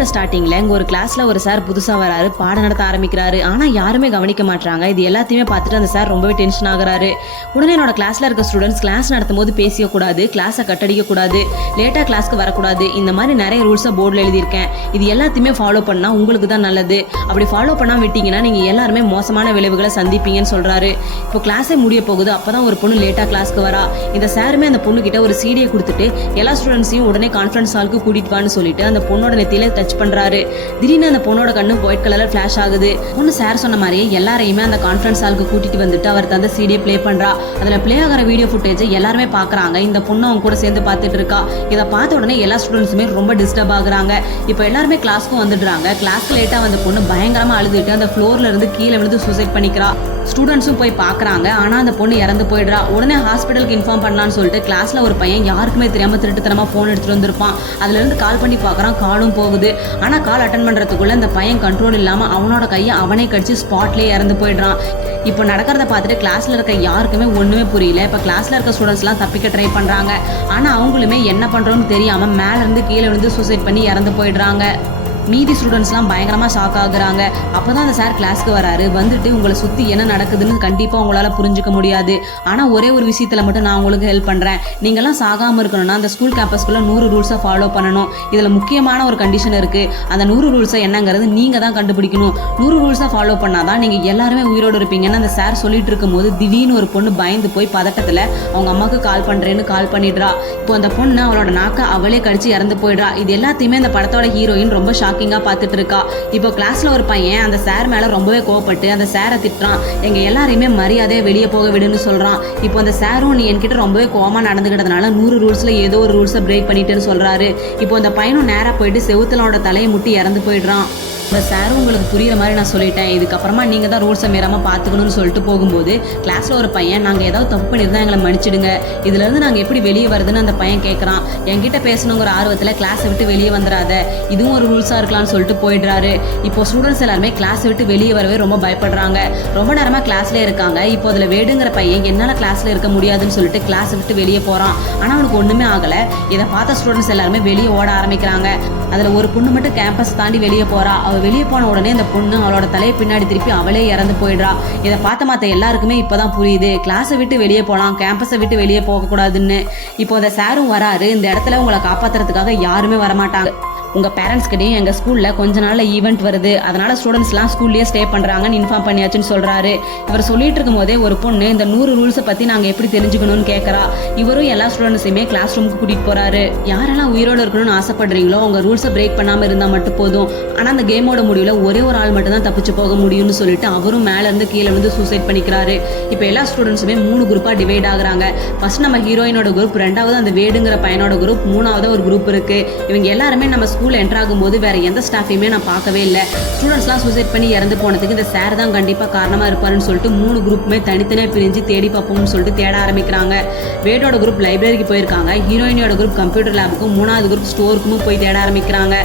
ஸ்டோரியோட ஸ்டார்டிங்ல இங்க ஒரு கிளாஸ்ல ஒரு சார் புதுசா வராரு, பாடம் நடத்த ஆரம்பிக்கிறாரு. ஆனா யாருமே கவனிக்க மாட்டாங்க. இது எல்லாத்தையுமே பார்த்துட்டு அந்த சார் ரொம்பவே டென்ஷன் ஆகுறாரு. உடனே என்னோட கிளாஸ்ல இருக்க ஸ்டூடெண்ட்ஸ் கிளாஸ் நடத்தும் போது பேசிக்க கூடாது, கிளாஸை கட்டடிக்க கூடாது, லேட்டா கிளாஸ்க்கு வரக்கூடாது, இந்த மாதிரி நிறைய ரூல்ஸை போர்டில் எழுதியிருக்கேன். இது எல்லாத்தையுமே ஃபாலோ பண்ணா உங்களுக்கு தான் நல்லது. அப்படி ஃபாலோ பண்ணாம விட்டீங்கன்னா நீங்க எல்லாருமே மோசமான விளைவுகளை சந்திப்பீங்கன்னு சொல்றாரு. இப்போ கிளாஸே முடிய போகுது. அப்பதான் ஒரு பொண்ணு லேட்டா கிளாஸ்க்கு வரா. இந்த சாருமே அந்த பொண்ணு கிட்ட ஒரு சீடியை கொடுத்துட்டு எல்லா ஸ்டூடெண்ட்ஸையும் உடனே கான்ஃபரன்ஸ் ஹாலுக்கு கூட்டிட்டு வான்னு சொல்லிட்டு அந்த பொண்ணோட நெத்தியில டச் பண்றாரு. திடீர்னு அந்த பொண்ணோட கண்ணு ஒயிட் கலர்ல ஃபிளாஷ் ஆகுது. பொண்ணு சார் சொன்ன மாதிரியே எல்லாரையுமே அந்த கான்ஃபரன்ஸ் ஹாலுக்கு கூட்டிட்டு வந்துட்டு அவர் தந்த சீடியை ப்ளே பண்றா. அதுல ப்ளே ஆகிற வீடியோ ஃபுட்டேஜ் எல்லாருமே பாக்குறாங்க. இந்த பொண்ணு அவங்க கூட சேர்ந்து பார்த்துட்டு இருக்கா. இதை பார்த்த உடனே எல்லா ஸ்டூடெண்ட்ஸுமே ரொம்ப டிஸ்டர்ப் ஆகுறாங்க. இப்போ எல்லாருமே கிளாஸ்க்கும் வந்துடுறாங்க. கிளாஸ்க்கு லேட்டா வந்த பொண்ணு பயங்கரமா அழுதுட்டு அந்த ஃப்ளோர்ல இருந்து கீழே விழுந்து சூசைட் பண்ணிக்கிறா. ஸ்டூடெண்ட்ஸும் போய் பாக்குறாங்க. ஆனா அந்த பொண்ணு இறந்து போயிடுறா. உடனே ஹாஸ்பிட்டலுக்கு இன்ஃபார்ம் பண்ணலான்னு சொல்லிட்டு கிளாஸ்ல ஒரு பையன் யாருக்குமே தெரியாம திருட்டுத்தனமா போன் எடுத்துட்டு வந்திருப்பான். அதுல இருந்து கால் பண்ணி பாக்குறான். காலும் போகுது. ஆனா கால் அட்டன் பண்றதுக்குள்ள இந்த பையன் கண்ட்ரோல் இல்லாம அவனோட கையை அவனே கடிச்சு ஸ்பாட்லயே இறந்து போயிடுறான். இப்போ நடக்கிறத பார்த்துட்டு கிளாஸ்ல இருக்க யாருக்குமே ஒண்ணுமே புரியல. இப்போ கிளாஸ்ல இருக்க ஸ்டூடெண்ட்ஸ் எல்லாம் தப்பிக்க ட்ரை பண்றாங்க. ஆனா அவங்களுமே என்ன பண்றோம்னு தெரியாம மேல இருந்து கீழே விழுந்து சூசைட் பண்ணி இறந்து போயிடுறாங்க. மீதி ஸ்டூடெண்ட்ஸ்லாம் பயங்கரமா ஷாக் ஆகுறாங்க. அப்பதான் அந்த சார் கிளாஸ்க்கு வராரு. வந்துட்டு உங்களை சுத்தி என்ன நடக்குதுன்னு கண்டிப்பா உங்களால புரிஞ்சுக்க முடியாது. ஆனா ஒரே ஒரு விஷயத்துல மட்டும் நான் உங்களுக்கு ஹெல்ப் பண்றேன். நீங்கெல்லாம் சாகாம இருக்கணும்னா அந்த ஸ்கூல் கேம்பஸ்குள்ள 100 ரூல்ஸை ஃபாலோ பண்ணணும். இதுல முக்கியமான ஒரு கண்டிஷன் இருக்கு. அந்த 100 ரூல்ஸை என்னங்கிறது நீங்க தான் கண்டுபிடிக்கணும். 100 ரூல்ஸை ஃபாலோ பண்ணாதான் நீங்க எல்லாருமே உயிரோடு இருப்பீங்கன்னு அந்த சார் சொல்லிட்டு இருக்கும் போது திடீர்னு ஒரு பொண்ணு பயந்து போய் பதட்டத்துல அவங்க அம்மாவுக்கு கால் பண்றேன்னு கால் பண்ணிடுறா. இப்போ அந்த பொண்ணு அவளோட நாக்க அவளே கடிச்சு இறந்து போயிடுறா. இது எல்லாத்தையுமே அந்த படத்தோட ஹீரோயின் ரொம்ப பார்த்துட்டு இருக்கா. இப்போ கிளாஸ்ல ஒரு பையன் அந்த சார் மேல ரொம்பவே கோவப்பட்டு அந்த சாரை திட்டுறான். எங்க எல்லாரையுமே மரியாதையா வெளியே போக விடுன்னு சொல்றான். இப்போ அந்த சாரும் நீ என்கிட்ட ரொம்பவே கோவமா நடந்துக்கிட்டதுனால 100 ரூல்ஸ்ல ஏதோ ஒரு ரூல்ஸை பிரேக் பண்ணிட்டேன்னு சொல்றாரு. இப்போ அந்த பையனும் நேரா போயிட்டு செவுத்தலோட தலையை முட்டி இறந்து போயிடுறான். இந்த சாரும் உங்களுக்கு புரியுற மாதிரி நான் சொல்லிட்டேன். இதுக்கப்புறமா நீங்க தான் ரூல்ஸை மீறாம பாத்துக்கணும்னு சொல்லிட்டு போகும்போது கிளாஸ்ல ஒரு பையன் நாங்க ஏதாவது தப்பு பண்ணிருந்தா எங்களை மன்னிச்சிடுங்க, இதுல இருந்து நாங்க எப்படி வெளியே வருதுன்னு அந்த பையன் கேட்கறான். என்கிட்ட பேசணுங்கிற ஆர்வத்துல கிளாஸை விட்டு வெளியே வந்துடாத, இதுவும் ஒரு ரூல்ஸா இருக்கலாம்னு சொல்லிட்டு போயிடுறாரு. இப்போ ஸ்டூடெண்ட்ஸ் எல்லாருமே கிளாஸை விட்டு வெளியே வரவே ரொம்ப பயப்படுறாங்க. ரொம்ப நேரமா கிளாஸ்ல இருக்காங்க. இப்போ அதுல வேடுங்கிற பையன் என்னால கிளாஸ்ல இருக்க முடியாதுன்னு சொல்லிட்டு கிளாஸை விட்டு வெளியே போறான். ஆனா அவனுக்கு ஒண்ணுமே ஆகல. இதை பார்த்த ஸ்டூடெண்ட்ஸ் எல்லாருமே வெளியே ஓட ஆரம்பிக்கிறாங்க. அதுல ஒரு பொண்ணு மட்டும் கேம்பஸ் தாண்டி வெளியே போறா. அவ வெளியே போன உடனே அந்த பொண்ணு அவளோட தலையை பின்னாடி திருப்பி அவளே இறந்து போயிடுறா. இதை பார்த்த மாத்த எல்லாருக்குமே இப்பதான் புரியுது கிளாஸை விட்டு வெளியே போகலாம், கேம்பஸை விட்டு வெளியே போக கூடாதுன்னு. இப்போ அந்த சாரும் வராரு. இந்த இடத்துல உங்களை காப்பாத்துறதுக்காக யாருமே வரமாட்டாங்க. உங்க பேரண்ட்ஸ் கிட்டையும் எங்க ஸ்கூல்ல கொஞ்ச நாள்ல ஈவெண்ட் வருது, அதனால ஸ்டூடெண்ட்ஸ் எல்லாம் ஸ்கூல்லயே ஸ்டே பண்றாங்கன்னு இன்ஃபார்ம் பண்ணியாச்சுன்னு சொல்றாரு. இவர் சொல்லிட்டு இருக்கும் போதே ஒரு பொண்ணு இந்த 100 ரூல்ஸை பத்தி நாங்க எப்படி தெரிஞ்சுக்கணும்னு கேட்கறா. இவரும் எல்லா ஸ்டூடெண்ட்ஸையுமே கிளாஸ் ரூமுக்கு கூட்டிட்டு போறாரு. யாரெல்லாம் உயிரோடு இருக்கணும்னு ஆசைப்படுறீங்களோ அவங்க ரூல்ஸை பிரேக் பண்ணாம இருந்தா மட்டும் போதும். ஆனா அந்த கேமோட முடிவுல ஒரே ஒரு ஆள் மட்டும் தான் தப்பிச்சு போக முடியும்னு சொல்லிட்டு அவரும் மேல இருந்து கீழே வந்து சூசைட் பண்ணிக்கிறாரு. இப்போ எல்லா ஸ்டூடெண்ட்ஸுமே 3 குரூப்பா டிவைட் ஆகுறாங்க. ஃபர்ஸ்ட் நம்ம ஹீரோயினோட குரூப், ரெண்டாவது அந்த வேடுங்கிற பையனோட குரூப், மூணாவது ஒரு குரூப் இருக்கு. இவங்க எல்லாருமே நம்ம ஸ்கூல் என்டர் ஆகும்போது வேற எந்த ஸ்டாஃபையுமே நான் பார்க்கவே இல்லை. ஸ்டூடெண்ட்ஸ்லாம் சூசைட் பண்ணி இறந்து போனதுக்கு இந்த சார் தான் கண்டிப்பா காரணமா இருப்பாருன்னு சொல்லிட்டு 3 குரூப்புமே தனித்தனியாக பிரிஞ்சு தேடி பார்ப்போம்னு சொல்லிட்டு தேட ஆரம்பிக்கிறாங்க. வேடோட குரூப் லைப்ரரிக்கு போயிருக்காங்க. ஹீரோயினோட குரூப் கம்ப்யூட்டர் லேபுக்கும், மூணாவது குரூப் ஸ்டோருக்கும் போய் தேட ஆரம்பிக்கிறாங்க.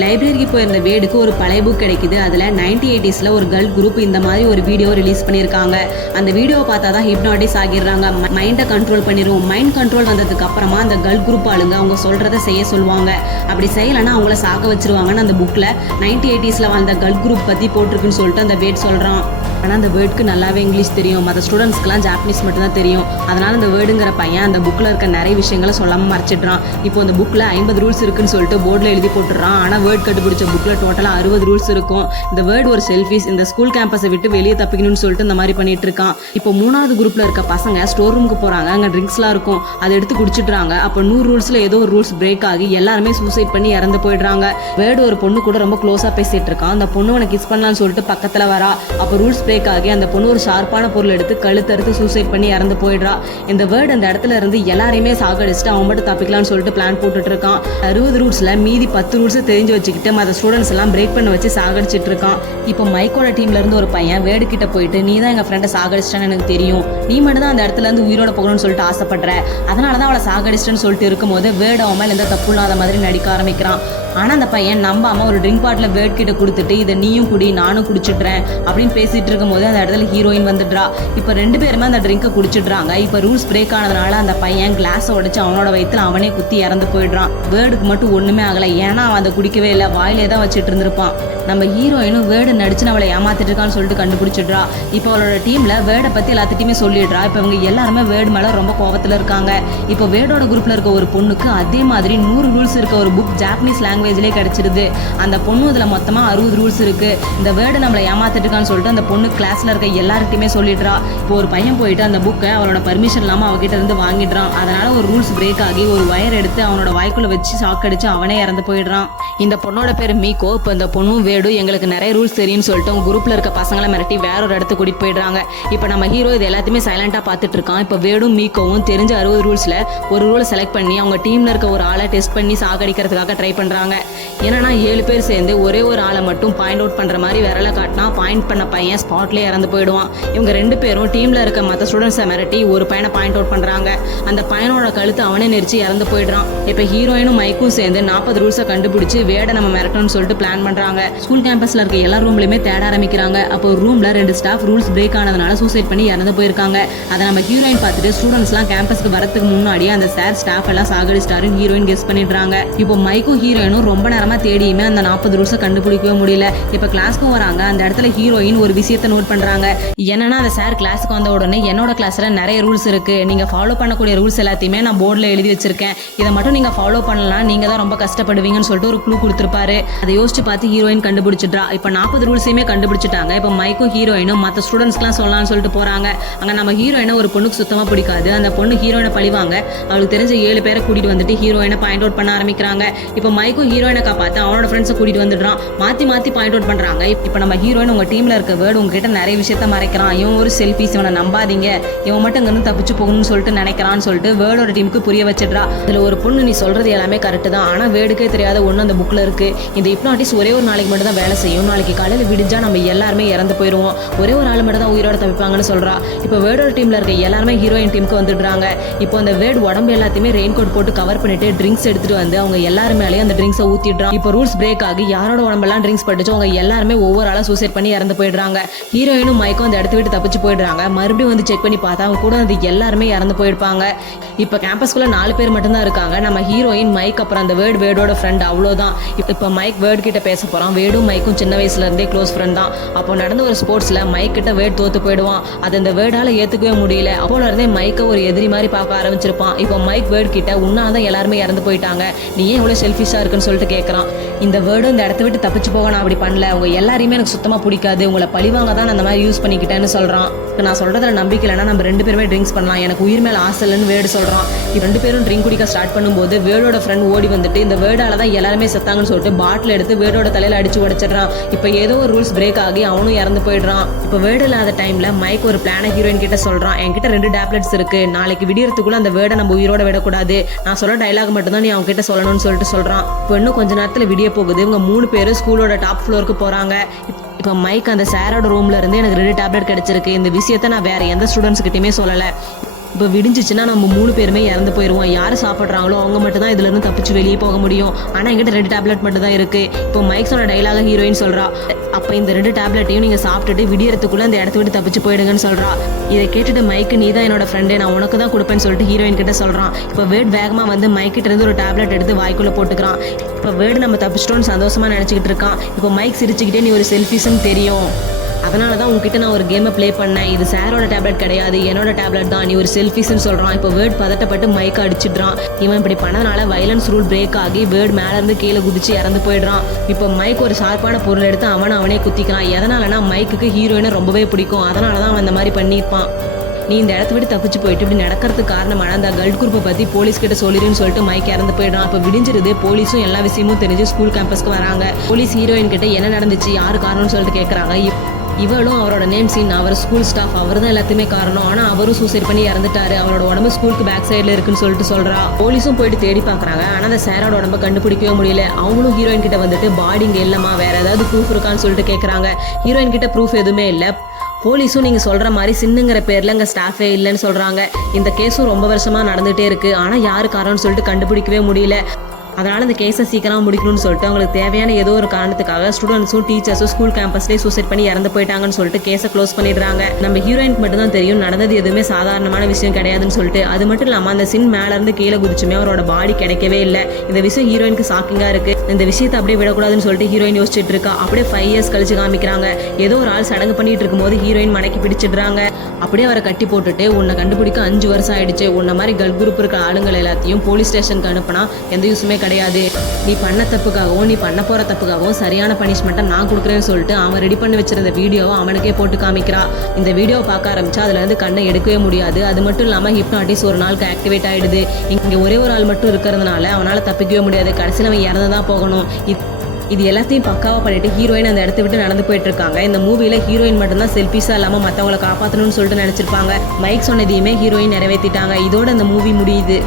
லைப்ரரிக்கு போயிருந்த வேடுக்கு ஒரு பழைய புக் கிடைக்குது. அதுல 1980s ஒரு கேர்ள் குரூப் இந்த மாதிரி ஒரு வீடியோ ரிலீஸ் பண்ணியிருக்காங்க. அந்த வீடியோவை பார்த்தா தான் ஹிப்னாட்டிஸ் ஆகிடுறாங்க. மைண்டை கண்ட்ரோல் பண்ணிடுவோம். மைண்ட் கண்ட்ரோல் வந்ததுக்கு அப்புறமா அந்த கேர்ள் குரூப் ஆளுங்க அவங்க சொல்றதை செய்ய சொல்லுவாங்க. அப்படி செய்யலைன்னா அவங்கள சாக்க வச்சிருவாங்கன்னு அந்த புக்ல 1980s வாழ்ந்த கேர்ள் குரூப் பத்தி போட்டிருக்குன்னு சொல்லிட்டு அந்த வேர்ட் சொல்றான். ஆனால் அந்த வேர்டுக்கு நல்லாவே இங்கிலீஷ் தெரியும். மற்ற ஸ்டூடெண்ட்ஸ்க்குலாம் ஜாப்பனீஸ் மட்டும் தான் தெரியும். அதனால அந்த வேர்டுங்கிற பையன் அந்த புக்கில் இருக்க நிறைய விஷயங்களை சொல்லாமல் மறைச்சிடுறான். இப்போ அந்த புக்கில் 50 ரூல்ஸ் இருக்குன்னு சொல்லிட்டு போர்டில் எழுதி போட்டுடுறான். ஆனால் வேர்ட் கண்டுபிடிச்ச புக்கில் டோட்டலாக 60 ரூல்ஸ் இருக்கும். இந்த வேர்டு ஒரு செல்ஃபிஸ், இந்த ஸ்கூல் கேம்பஸை விட்டு வெளியே தப்பிக்கணும்னு சொல்லிட்டு இந்த மாதிரி பண்ணிட்டு இருக்கான். இப்போ 3வது குரூப்ல இருக்க பசங்க ஸ்டோர் ரூமுக்கு போறாங்க. அங்கே ட்ரிங்க்ஸ்லாம் இருக்கும். அதை எடுத்து குடிச்சிடுறாங்க. அப்போ 100 ரூல்ஸ்ல ஏதோ ஒரு ரூல்ஸ் பிரேக் ஆகி எல்லாருமே சூசைட் பண்ணி இறந்து போயிடுறாங்க. வேர்டு ஒரு பொண்ணு கூட ரொம்ப க்ளோஸா பேசிட்டு இருக்கான். அந்த பொண்ணு உனக்கு கிஸ் பண்ணலாம்னு சொல்லிட்டு பக்கத்துல வரா. அப்போ ரூல்ஸ் பிரேக் ஆகி அந்த பொண்ணு ஒரு ஷார்ப்பான பொருள் எடுத்து கழுத்தறுத்து சூசைட் பண்ணி இறந்து போயிடுறா. இந்த வேர்டு அந்த இடத்துல இருந்து எல்லாரையுமே சாகடிச்சுட்டு அவன் மட்டும் தப்பிக்கலாம்னு சொல்லிட்டு பிளான் போட்டுட்டு இருக்கான். 60 ரூல்ஸ்ல மீதி 10 ரூல்ஸ் தெரிஞ்சு வச்சுக்கிட்டு மற்ற ஸ்டூடெண்ட்ஸ் எல்லாம் பிரேக் பண்ண வச்சு சாகடிச்சிட்டு இருக்கான். இப்போ மைக்கோட டீம்ல இருந்து ஒரு பையன் வேர்டு கிட்ட போயிட்டு நீ தான் எங்க ஃப்ரெண்டை சாகடிச்சிட்டான்னு எனக்கு தெரியும், நீ மட்டும் தான் அந்த இடத்துல இருந்து உயிரோட போகணும்னு சொல்லிட்டு ஆசைப்படுற, அதனாலதான் அவளை சாகடிச்சிட்டேன்னு சொல்லிட்டு இருக்கும்போது வேர்டு அவன் மேல எந்த தப்பு இல்லாத மாதிரி நடிக்க ஆரம்பிக்கிறான். ஆனா அந்த பையன் நம்பாம ஒரு ட்ரிங்க் பாட்டில் வேர்ட் கிட்ட கொடுத்துட்டு இதை நீயும் குடி நானும் குடிச்சிடுறேன் அப்படின்னு பேசிட்டு இருக்கும் போது அந்த இடத்துல ஹீரோயின் வந்துடுறா. இப்ப 2 பேருமே அந்த ட்ரிங்கை குடிச்சிடுறாங்க. இப்ப ரூல்ஸ் பிரேக் ஆனதுனால அந்த பையன் கிளாஸை உடைச்சு அவனோட வயித்துல அவனே குத்தி இறந்து போயிடுறான். வேர்டுக்கு மட்டும் ஒண்ணுமே ஆகல, ஏன்னா அவன் அதை குடிக்கவே இல்லை, வாயிலே தான் வச்சுட்டு இருந்திருப்பான். நம்ம ஹீரோயினும் வேர்டு நடிச்சு அவளை ஏமாத்திட்டு இருக்கான்னு சொல்லிட்டு கண்டுபிடிச்சிடுறா. இப்போ அவளோட டீம்ல வேர்டை பத்தி எல்லாத்திட்டையுமே சொல்லிடுறா. இப்போ இவங்க எல்லாருமே வேர்டு மேல ரொம்ப கோவத்துல இருக்காங்க. இப்போ வேர்டோட குரூப்ல இருக்க ஒரு பொண்ணுக்கு அதே மாதிரி 100 ரூல்ஸ் இருக்க ஒரு புக் ஜாப்பனீஸ் லாங்குவேஜ்லேயே கிடைச்சிருது. அந்த பொண்ணு அதுல மொத்தமா 60 ரூல்ஸ் இருக்கு. இந்த வேர்டு நம்மளை ஏமாத்திட்டு இருக்கான்னு சொல்லிட்டு அந்த பொண்ணு கிளாஸ்ல இருக்க எல்லார்கிட்டையுமே சொல்லிடுறா. இப்போ ஒரு பையன் போயிட்டு அந்த புக்கை அவளோட பர்மிஷன் இல்லாம அவகிட்ட இருந்து வாங்கிடுறான். அதனால ஒரு ரூல்ஸ் பிரேக் ஆகி ஒரு வயர் எடுத்து அவனோட வாய்க்குள்ள வச்சு ஷாக் அடிச்சு அவனே இறந்து போயிடுறான். இந்த பொண்ணோட பேர் மீகோ. இப்போ இந்த பொண்ணும் வேர்டு எங்களுக்கு நிறைய ரூல்ஸ் தெரியும்னு சொல்லிட்டு அவங்க குரூப்ல இருக்க பசங்களை மிரட்டி வேற ஒரு இடத்துக்கு கூட்டிட்டு போயிடுறாங்க. இப்போ நம்ம ஹீரோ இது எல்லாத்தையுமே சைலண்டா பார்த்துட்டு இருக்கான். இப்போ வேர்டும் மீகோவும் தெரிஞ்ச 60 ரூல்ஸ்ல ஒரு ரூலை செலக்ட் பண்ணி அவங்க டீம்ல இருக்க ஒரு ஆளை டெஸ்ட் பண்ணி சாகடிக்கிறதுக்காக ட்ரை பண்றாங்க. என்னன்னா 7 பேர் சேர்ந்து ஒரே ஒரு ஆளை மட்டும் பாயிண்ட் அவுட் பண்ற மாதிரி விரல காட்டினா பாயிண்ட் பண்ண பையன் ஸ்பாட்லயே இறந்து போயிடுவான். இவங்க 2 பேரும் டீம்ல இருக்க மற்ற ஸ்டூடெண்ட்ஸை மிரட்டி ஒரு பையனை பாயிண்ட் அவுட் பண்றாங்க. அந்த பையனோட கழுத்து அவனே நெரிச்சு இறந்து போயிடுறான். இப்போ ஹீரோயினும் மைக்கும் சேர்ந்து 40 ரூல்ஸை கண்டுபிடிச்சு வேட நம்ம மிரட்டணும்னு சொல்லிட்டு பிளான் பண்றாங்க. ஸ்கூல் கேம்பஸ்ல இருக்க எல்லா ரூம்லயுமே தேட ஆரம்பிக்கிறாங்க. அப்போ ரூம்ல 2 ஸ்டாஃப் ரூல்ஸ் பிரேக் ஆனதுனால சூசைட் பண்ணி இறந்து போயிருக்காங்க. அதை நம்ம ஹீரோயின் பார்த்துட்டு ஸ்டூடெண்ட்ஸ் எல்லாம் கேம்பஸ்க்கு வரதுக்கு முன்னாடியே அந்த சார் ஸ்டாஃப் எல்லாம் சாகடிச்சிட்டாருன்னு ஹீரோயின் கெஸ் பண்ணிடுறாங்க. இப்போ மைக்கும் ஹீரோயினும் ரொம்ப நேரமா தேடியுமே அந்த 40 ரூல்ஸை கண்டுபிடிக்கவே முடியல. இப்போ கிளாஸ்க்கு வராங்க. அந்த இடத்துல ஹீரோயின் ஒரு விஷயத்தை நோட் பண்றாங்க. என்னன்னா அந்த சார் கிளாஸ்க்கு வந்த உடனே என்னோட கிளாஸ்ல நிறைய ரூல்ஸ் இருக்கு, நீங்க ஃபாலோ பண்ணக்கூடிய ரூல்ஸ் எல்லாத்தையுமே நான் போர்டில் எழுதி வச்சிருக்கேன், இதை மட்டும் நீங்க ஃபாலோ பண்ணலாம், நீங்க தான் ரொம்ப கஷ்டப்படுவீங்கன்னு சொல்லிட்டு ஒரு க்ளூ கொடுத்துருப்பாரு. அதை யோசிச்சு பார்த்து ஹீரோயின் கண்டுபிடிச்சிட்றா. இப்போ 40 ரூல்ஸையுமே கண்டுபிடிச்சிட்டாங்க. இப்போ மைக்கும் ஹீரோயினும் மற்ற ஸ்டூடெண்ட்ஸ்க்குலாம் சொல்லலாம்னு சொல்லிட்டு போறாங்க. அங்கே நம்ம ஹீரோயினை ஒரு பொண்ணுக்கு சுத்தமாக பிடிக்காது. அந்த பொண்ணு ஹீரோயினை பழிவாங்க. அவளுக்கு தெரிஞ்ச 7 பேரை கூட்டிட்டு வந்துட்டு ஹீரோயினை பாயிண்ட் அவுட் பண்ண ஆரம்பிக்கிறாங்க. இப்போ மைக்கும் ஹீரோயினை காப்பாற்ற அவனோட ஃப்ரெண்ட்ஸை கூட்டிட்டு வந்துடுறான். மாற்றி மாற்றி பாயிண்ட் அவுட் பண்ணுறாங்க. இப்போ நம்ம ஹீரோயின் உங்கள் டீமில் இருக்க வேர்டு உங்ககிட்ட நிறைய விஷயத்த மறைக்கிறான், இவன் ஒரு செல்ஃபிஸ், இவனை நம்பாதீங்க, இவன் மட்டும் இங்கேருந்து தப்பிச்சு போகணும்னு சொல்லிட்டு நினைக்கிறான்னு சொல்லிட்டு வேர்டோட டீமுக்கு புரிய வச்சிடுறா. இதில் ஒரு பொண்ணு நீ சொல்றது எல்லாமே கரெக்டு தான், ஆனால் வேர்டுக்கே தெரியாத ஒன்று அந்த புக்கில் இருக்கு. இந்த ஹிப்னாட்டிஸ் ஒரே ஒரு நாளைக்கு மட்டும் தான் வேலை செய்யும், நாளைக்கு காலையில் விடிஞ்சா நம்ம எல்லாருமே இறந்து போயிடுவோம், ஒரே ஒரு ஆள் மட்டும் தான் உயிரோட தப்பிப்பாங்கன்னு சொல்றா. இப்போ வேர்டோட டீம்ல இருக்க எல்லாருமே ஹீரோயின் டீமுக்கு வந்துடுறாங்க. இப்போ அந்த வேர்டு உடம்பு எல்லாத்தையுமே ரெயின் கோட் போட்டு கவர் பண்ணிட்டு ட்ரிங்க்ஸ் எடுத்துட்டு வந்து அவங்க எல்லாரும் மேலேயும் அந்த ட்ரிங்க்ஸை ஊத்திடுறான். இப்போ ரூல்ஸ் பிரேக் ஆகி யாரோட உடம்பெல்லாம் ட்ரிங்க்ஸ் பட்டுச்சோ அவங்க எல்லாருமே ஒவ்வொரு ஆளா சூசைட் பண்ணி இறந்து போயிடுறாங்க. ஹீரோயினும் மைக்கும் அந்த இடத்த விட்டு தப்பிச்சு போயிடுறாங்க. மறுபடியும் வந்து செக் பண்ணி பார்த்தா அவங்க கூட வந்து எல்லாருமே இறந்து போயிருப்பாங்க. இப்போ கேம்பஸ்குள்ள 4 பேர் மட்டும்தான் இருக்காங்க. நம்ம ஹீரோயின் மைக் அப்புறம் அந்த வேர்டோட ஃப்ரெண்ட், அவ்வளோதான். இப்போ மைக் வேர்டு கிட்ட பேச போறான். வேர்டும் மைக்கும் சின்ன வயசுல இருந்தே க்ளோஸ் ஃப்ரெண்ட் தான். அப்போ நடந்த ஒரு ஸ்போர்ட்ஸ்ல மைக் கிட்ட வேர்ட் தோத்து போயிடுவான். அது அந்த வேர்டால ஏத்துக்கவே முடியல. அப்போல இருந்தே மைக்கை ஒரு எதிரி மாதிரி பார்க்க ஆரம்பிச்சிருப்பான். இப்போ மைக் வேர்ட் கிட்ட உன்னாதான் எல்லாருமே இறந்து போயிட்டாங்க, நீ ஏன் இவ்வளவு செல்ஃபிஷா இருக்குன்னு சொல்லிட்டு கேட்கறான். இந்த வேர்டு இந்த இடத்த விட்டு தப்பிச்சு போக நான் அப்படி பண்ணல, உங்க எல்லாருமே எனக்கு சுத்தமா பிடிக்காது, உங்களை பழிவாங்க தான் அந்த மாதிரி யூஸ் பண்ணிக்கிட்டேன்னு சொல்றான். நான் சொல்றதுல நம்பிக்கை இல்லைன்னா நம்ம 2 பேருமே ட்ரிங்க்ஸ் பண்ணலாம், எனக்கு உயிர் மேல ஆசை இல்லைன்னு வேர்டு சொல்றான். 2 பேரும் ட்ரிங்க் குடிக்க ஸ்டார்ட் பண்ணும்போது வேர்டோட ஃப்ரெண்ட் ஓடி வந்துட்டு இந்த வேர்டால தான் எல்லாருமே செத்தாங்கன்னு சொல்லிட்டு பாட்டில் எடுத்து வேர்டோட தலையில அடிச்சு உடைச்சிடறான். இப்போ ஏதோ ஒரு ரூல்ஸ் பிரேக் ஆகி அவனும் இறந்து போயிடுறான். இப்போ வேர்டு இல்லாத டைம்ல மைக் ஒரு பிளான ஹீரோயின் கிட்ட சொல்றான். என்கிட்ட 2 டேப்லெட்ஸ் இருக்கு, நாளைக்கு விடியறதுக்குள்ள அந்த வேர்டை நம்ம உயிரோட விடக்கூடாது, நான் சொல்ற டைலாக் மட்டும் தான் நீ அவங்க கிட்ட சொல்லணும்னு சொல்லிட்டு சொல்றான். இப்போ இன்னும் கொஞ்ச நேரத்துல விடிய போகுது. இவங்க 3 பேரும் ஸ்கூலோட டாப் ஃப்ளோருக்கு போறாங்க. இப்போ மைக் அந்த சாரோட ரூம்ல இருந்து எனக்கு 2 டேப்லெட் கிடைச்சிருக்கு, இந்த விஷயத்த நான் வேற எந்த ஸ்டூடெண்ட்ஸ் கிட்டயுமே சொல்லல, இப்போ விடிஞ்சிச்சுன்னா நம்ம 3 பேருமே இறந்து போயிடுவோம், யார் சாப்பிட்றாங்களோ அவங்க மட்டும் தான் இதுல இருந்து தப்பிச்சு வெளியே போக முடியும், ஆனா என்கிட்ட 2 டேப்லெட் மட்டும் தான் இருக்கு. இப்போ மைக் சொன்ன டைலாக ஹீரோயின் சொல்றா. அப்போ இந்த 2 டேப்லெட்டையும் நீங்க சாப்பிட்டுட்டு விடியறதுக்குள்ள அந்த இடத்த விட்டு தப்பிச்சு போயிடுங்கன்னு சொல்றா. இதை கேட்டுட்டு மைக்கு நீ தான் என்னோட ஃப்ரெண்டு, நான் உனக்கு தான் கொடுப்பேன்னு சொல்லிட்டு ஹீரோயின் கிட்ட சொல்றான். இப்போ வேர்ட் வேகமா வந்து மைக் கிட்ட இருந்து ஒரு டேப்லெட் எடுத்து வாய்க்குள்ள போட்டுக்கிறான். இப்போ வேர்டு நம்ம தப்பிச்சிட்டோன்னு சந்தோஷமா நினைச்சுக்கிட்டு இருக்கான். இப்போ மைக் சிரிச்சுக்கிட்டே நீ ஒரு செல்ஃபிஸ்ன்னு தெரியும், அதனால தான் உங்ககிட்ட நான் ஒரு கேமை ப்ளே பண்ணேன், இது சாரோட டேப்லெட் கிடையாது என்னோட டேப்லெட் தான், நீ ஒரு செல்ஃபிஸ்ன்னு சொல்கிறான். இப்போ வேர்ட் பதட்டப்பட்டு மைக்கை அடிச்சிடுறான். இவன் இப்படி பண்ணதுனால வயலன்ஸ் ரூல் பிரேக் ஆகி வேர்ட் மேலேருந்து கீழே குதிச்சு இறந்து போயிடுறான். இப்போ மைக் ஒரு ஷார்ப்பான பொருள் எடுத்து அவனே குத்திக்கிறான். எதனாலனா மைக்குக்கு ஹீரோயினை ரொம்பவே பிடிக்கும், அதனால தான் அவன் இந்த மாதிரி பண்ணியிருப்பான். நீ இந்த இடத்த விட்டு தப்பிச்சு போயிட்டு இப்படி நடக்கிறதுக்கு காரணமான அந்த கல்ட் குரூப்பை பற்றி போலீஸ் கிட்ட சொல்லிடுன்னு சொல்லிட்டு மைக் இறந்து போயிடுறான். அப்போ விடிஞ்சிருது. போலீஸும் எல்லா விஷயமும் தெரிஞ்சு ஸ்கூல் கேம்பஸ்க்கு வராங்க. போலீஸ் ஹீரோயின் கிட்ட என்ன நடந்துச்சு, யாரு காரணம்னு சொல்லிட்டு கேட்குறாங்க. இவளும் அவரோட நேம் சீன், அவர் ஸ்கூல் ஸ்டாஃப், அவர் தான் எல்லாத்தையுமே காரணம், ஆனால் அவரும் சூசைட் பண்ணி இறந்துட்டாரு, அவரோட உடம்பு ஸ்கூலுக்கு பேக் சைடில் இருக்குன்னு சொல்லிட்டு சொல்றா. போலீஸும் போயிட்டு தேடி பார்க்குறாங்க, ஆனால் அந்த சாரோட உடம்பை கண்டுபிடிக்கவே முடியல. அவங்களும் ஹீரோயின் கிட்ட வந்துட்டு பாடி இங்கே இல்லைம்மா, வேற ஏதாவது ப்ரூஃப் இருக்கான்னு சொல்லிட்டு கேட்குறாங்க. ஹீரோயின் கிட்ட ப்ரூஃப் எதுவுமே இல்லை. போலீஸும் நீங்கள் சொல்கிற மாதிரி சின்னுங்கிற பேரில் இங்கே ஸ்டாஃபே இல்லைன்னு சொல்கிறாங்க. இந்த கேஸும் ரொம்ப வருஷமாக நடந்துகிட்டே இருக்குது, ஆனால் யாரு காரணம்னு சொல்லிட்டு கண்டுபிடிக்கவே முடியல. அதனால இந்த கேஸை சீக்கிரம் முடிக்கணும்னு சொல்லிட்டு அவங்களுக்கு தேவையான ஏதோ ஒரு காரணத்துக்காக ஸ்டூடெண்ட்ஸும் டீச்சர்ஸும் ஸ்கூல் கேம்பஸ்லேயே சூசைட் பண்ணி இறந்து போயிட்டாங்கன்னு சொல்லிட்டு கேஸை க்ளோஸ் பண்ணிடுறாங்க. நம்ம ஹீரோயினுக்கு மட்டும் தான் தெரியும் நடந்தது எதுவுமே சாதாரணமான விஷயம் கிடையாதுன்னு சொல்லிட்டு. அது மட்டும் இல்லாமல் அந்த சின் மேல இருந்து கீழே குதிச்சுமே அவரோட பாடி கிடைக்கவே இல்லை. இந்த விஷயம் ஹீரோயினுக்கு ஷாக்கிங்கா இருக்கு. இந்த விஷயத்தை அப்படியே விடக்கூடாதுன்னு சொல்லிட்டு ஹீரோயின் யோசிச்சுட்டு இருக்கா. அப்படியே 5 இயர்ஸ் கழிச்சு காமிக்கிறாங்க. ஏதோ ஒரு ஆள் சடங்கு பண்ணிட்டு இருக்கும்போது ஹீரோயின் மடக்கி பிடிச்சிடுறாங்க. அப்படியே அவரை கட்டி போட்டுட்டு உன்னை கண்டுபிடிக்க 5 வருஷம் ஆயிடுச்சு. உன்ன மாதிரி கல் குரூப் இருக்கிற ஆளுங்கள் எல்லாத்தையும் போலீஸ் ஸ்டேஷனுக்கு அனுப்பினா எந்த யூஸுமே கிடையாது. நீ பண்ண தப்புக்காகவும் நீ பண்ண போற தப்புக்காகவும் சரியான பனிஷ்மெண்ட்டை நான் கொடுக்குறேன்னு சொல்லிட்டு அவன் ரெடி பண்ணி வச்சிருந்த வீடியோவை அவனுக்கே போட்டு காமிக்கிறா. இந்த வீடியோவை பார்க்க ஆரம்பிச்சா அதுல இருந்து கண்ணை எடுக்கவே முடியாது. அது மட்டும் இல்லாம ஹிப்னாட்டிஸ் ஒரு நாளுக்கு ஆக்டிவேட் ஆயிடுது. இங்க ஒரே ஒரு ஆள் மட்டும் இருக்கிறதுனால அவனால தப்பிக்கவே முடியாது. கடைசியில் அவன் இறந்துதான் போகணும். இது எல்லாத்தையும் பக்காவா பண்ணிட்டு ஹீரோயின் அந்த இடத்த விட்டு நடந்து போயிட்டு இருக்காங்க. இந்த மூவில ஹீரோயின் மட்டும்தான் செல்ஃபிஸா இல்லாம மத்தவங்களை காப்பாற்றணும்னு சொல்லிட்டு நினைச்சிருப்பாங்க. Mic சொன்னதையுமே heroine நிறைவேற்றிட்டாங்க. இதோட அந்த மூவி முடியுது.